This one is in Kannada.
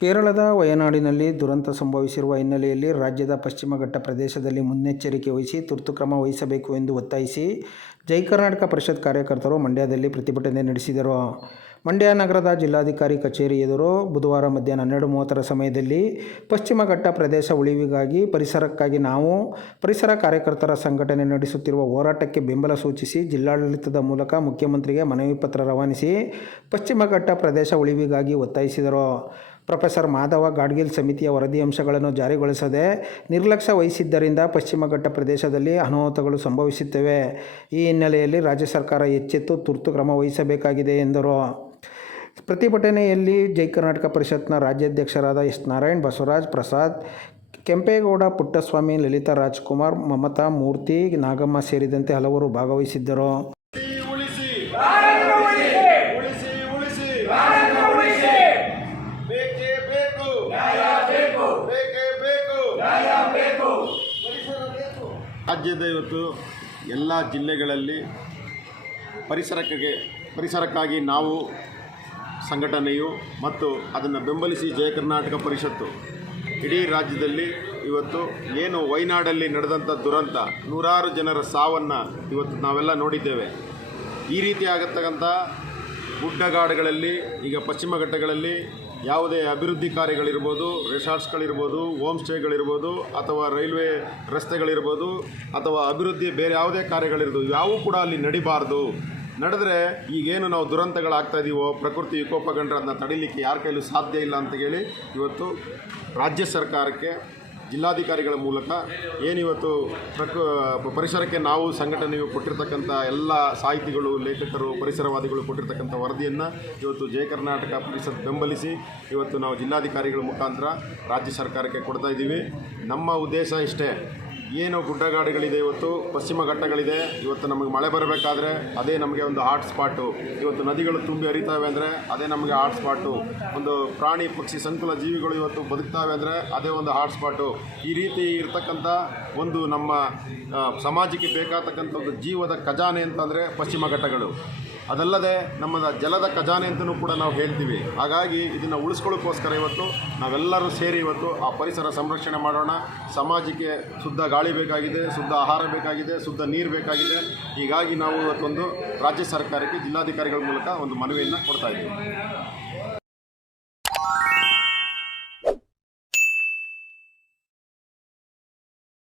ಕೇರಳದ ವಯನಾಡಿನಲ್ಲಿ ದುರಂತ ಸಂಭವಿಸಿರುವ ಹಿನ್ನೆಲೆಯಲ್ಲಿ ರಾಜ್ಯದ ಪಶ್ಚಿಮ ಘಟ್ಟ ಪ್ರದೇಶದಲ್ಲಿ ಮುನ್ನೆಚ್ಚರಿಕೆ ವಹಿಸಿ ತುರ್ತು ಕ್ರಮ ವಹಿಸಬೇಕು ಎಂದು ಒತ್ತಾಯಿಸಿ ಜೈ ಕರ್ನಾಟಕ ಪರಿಷತ್ ಕಾರ್ಯಕರ್ತರು ಮಂಡ್ಯದಲ್ಲಿ ಪ್ರತಿಭಟನೆ ನಡೆಸಿದರು. ಮಂಡ್ಯ ನಗರದ ಜಿಲ್ಲಾಧಿಕಾರಿ ಕಚೇರಿ ಎದುರು ಬುಧವಾರ ಮಧ್ಯಾಹ್ನ 12:30 ಸಮಯದಲ್ಲಿ ಪಶ್ಚಿಮ ಘಟ್ಟ ಪ್ರದೇಶ ಉಳಿವಿಗಾಗಿ ಪರಿಸರಕ್ಕಾಗಿ ನಾವು ಪರಿಸರ ಕಾರ್ಯಕರ್ತರ ಸಂಘಟನೆ ನಡೆಸುತ್ತಿರುವ ಹೋರಾಟಕ್ಕೆ ಬೆಂಬಲ ಸೂಚಿಸಿ ಜಿಲ್ಲಾಡಳಿತದ ಮೂಲಕ ಮುಖ್ಯಮಂತ್ರಿಗೆ ಮನವಿ ಪತ್ರ ರವಾನಿಸಿ ಪಶ್ಚಿಮ ಘಟ್ಟ ಪ್ರದೇಶ ಉಳಿವಿಗಾಗಿ ಒತ್ತಾಯಿಸಿದರು. ಪ್ರೊಫೆಸರ್ ಮಾಧವ ಗಾಡ್ಗೀಲ್ ಸಮಿತಿಯ ವರದಿ ಅಂಶಗಳನ್ನು ಜಾರಿಗೊಳಿಸದೆ ನಿರ್ಲಕ್ಷ್ಯ ವಹಿಸಿದ್ದರಿಂದ ಪಶ್ಚಿಮ ಘಟ್ಟ ಪ್ರದೇಶದಲ್ಲಿ ಅನಾಹುತಗಳು ಸಂಭವಿಸುತ್ತಿವೆ. ಈ ಹಿನ್ನೆಲೆಯಲ್ಲಿ ರಾಜ್ಯ ಸರ್ಕಾರ ಎಚ್ಚೆತ್ತು ತುರ್ತು ಕ್ರಮ ವಹಿಸಬೇಕಾಗಿದೆ ಎಂದರು. ಪ್ರತಿಭಟನೆಯಲ್ಲಿ ಜೈ ಕರ್ನಾಟಕ ಪರಿಷತ್ನ ರಾಜ್ಯಾಧ್ಯಕ್ಷರಾದ ಎಸ್. ನಾರಾಯಣ್, ಬಸವರಾಜ್, ಪ್ರಸಾದ್, ಕೆಂಪೇಗೌಡ, ಪುಟ್ಟಸ್ವಾಮಿ, ಲಲಿತಾ ರಾಜ್ಕುಮಾರ್, ಮಮತಾ, ಮೂರ್ತಿ, ನಾಗಮ್ಮ ಸೇರಿದಂತೆ ಹಲವರು ಭಾಗವಹಿಸಿದ್ದರು. ರಾಜ್ಯದ ಇವತ್ತು ಎಲ್ಲ ಜಿಲ್ಲೆಗಳಲ್ಲಿ ಪರಿಸರಕ್ಕಾಗಿ ನಾವು ಸಂಘಟನೆಯು ಮತ್ತು ಅದನ್ನು ಬೆಂಬಲಿಸಿ ಜಯ ಕರ್ನಾಟಕ ಪರಿಷತ್ತು ಇಡೀ ರಾಜ್ಯದಲ್ಲಿ ಇವತ್ತು ಏನು ವಯನಾಡಲ್ಲಿ ನಡೆದಂಥ ದುರಂತ, ನೂರಾರು ಜನರ ಸಾವನ್ನು ಇವತ್ತು ನಾವೆಲ್ಲ ನೋಡಿದ್ದೇವೆ. ಈ ರೀತಿ ಆಗತಕ್ಕಂಥ ಗುಡ್ಡಗಾಡುಗಳಲ್ಲಿ ಈಗ ಪಶ್ಚಿಮ ಘಟ್ಟಗಳಲ್ಲಿ ಯಾವುದೇ ಅಭಿವೃದ್ಧಿ ಕಾರ್ಯಗಳಿರ್ಬೋದು, ರೆಸಾರ್ಟ್ಸ್ಗಳಿರ್ಬೋದು, ಹೋಮ್ ಸ್ಟೇಗಳಿರ್ಬೋದು, ಅಥವಾ ರೈಲ್ವೆ ರಸ್ತೆಗಳಿರ್ಬೋದು, ಅಥವಾ ಅಭಿವೃದ್ಧಿ ಬೇರೆ ಯಾವುದೇ ಕಾರ್ಯಗಳಿರ್ಬೋದು, ಯಾವೂ ಕೂಡ ಅಲ್ಲಿ ನಡಿಬಾರ್ದು. ನಡೆದ್ರೆ ಈಗೇನು ನಾವು ದುರಂತಗಳಾಗ್ತಾ ಇದ್ದೀವೋ, ಪ್ರಕೃತಿ ವಿಕೋಪಗೊಂಡ್ರೆ ಅದನ್ನ ತಡಿಲಿಕ್ಕೆ ಯಾರ ಕೈಲೂ ಸಾಧ್ಯ ಇಲ್ಲ ಅಂತ ಹೇಳಿ ಇವತ್ತು ರಾಜ್ಯ ಸರ್ಕಾರಕ್ಕೆ ಜಿಲ್ಲಾಧಿಕಾರಿಗಳ ಮೂಲಕ ಏನಿವತ್ತು ಪರಿಸರಕ್ಕೆ ನಾವು ಸಂಘಟನೆಯು ಕೊಟ್ಟಿರ್ತಕ್ಕಂಥ ಎಲ್ಲ ಸಾಹಿತಿಗಳು, ಲೇಖಕರು, ಪರಿಸರವಾದಿಗಳು ಕೊಟ್ಟಿರ್ತಕ್ಕಂಥ ವರದಿಯನ್ನು ಇವತ್ತು ಜಯ ಕರ್ನಾಟಕ ಪರಿಷತ್ ಬೆಂಬಲಿಸಿ ಇವತ್ತು ನಾವು ಜಿಲ್ಲಾಧಿಕಾರಿಗಳ ಮುಖಾಂತರ ರಾಜ್ಯ ಸರ್ಕಾರಕ್ಕೆ ಕೊಡ್ತಾ ಇದ್ದೀವಿ. ನಮ್ಮ ಉದ್ದೇಶ ಇಷ್ಟೇ, ಏನು ಗುಡ್ಡಗಾಡುಗಳಿದೆ, ಇವತ್ತು ಪಶ್ಚಿಮ ಘಟ್ಟಗಳಿದೆ, ಇವತ್ತು ನಮಗೆ ಮಳೆ ಬರಬೇಕಾದ್ರೆ ಅದೇ ನಮಗೆ ಒಂದು ಹಾಟ್ ಸ್ಪಾಟು. ಇವತ್ತು ನದಿಗಳು ತುಂಬಿ ಹರಿತಾವೆ ಅಂದರೆ ಅದೇ ನಮಗೆ ಹಾಟ್ ಸ್ಪಾಟು. ಒಂದು ಪ್ರಾಣಿ ಪಕ್ಷಿ ಸಂಕುಲ ಜೀವಿಗಳು ಇವತ್ತು ಬದುಕ್ತಾವೆ ಅಂದರೆ ಅದೇ ಒಂದು ಹಾಟ್ ಸ್ಪಾಟು. ಈ ರೀತಿ ಇರ್ತಕ್ಕಂಥ ಒಂದು ನಮ್ಮ ಸಮಾಜಕ್ಕೆ ಬೇಕಾಗತಕ್ಕಂಥ ಒಂದು ಜೀವದ ಖಜಾನೆ ಅಂತಂದರೆ ಪಶ್ಚಿಮ ಘಟ್ಟಗಳು. ಅದಲ್ಲದೆ ನಮ್ಮ ಜಲದ ಖಜಾನೆ ಅಂತಲೂ ಕೂಡ ನಾವು ಹೇಳ್ತೀವಿ. ಹಾಗಾಗಿ ಇದನ್ನು ಉಳಿಸ್ಕೊಳ್ಳೋಕ್ಕೋಸ್ಕರ ಇವತ್ತು ನಾವೆಲ್ಲರೂ ಸೇರಿ ಇವತ್ತು ಆ ಪರಿಸರ ಸಂರಕ್ಷಣೆ ಮಾಡೋಣ. ಸಮಾಜಕ್ಕೆ ಶುದ್ಧ ಗಾಳಿ ಬೇಕಾಗಿದೆ, ಶುದ್ಧ ಆಹಾರ ಬೇಕಾಗಿದೆ, ಶುದ್ಧ ನೀರು ಬೇಕಾಗಿದೆ. ಹೀಗಾಗಿ ನಾವು ಇವತ್ತೊಂದು ರಾಜ್ಯ ಸರ್ಕಾರಕ್ಕೆ ಜಿಲ್ಲಾಧಿಕಾರಿಗಳ ಮೂಲಕ ಒಂದು ಮನವಿಯನ್ನು ಕೊಡ್ತಾ ಇದ್ದೀವಿ.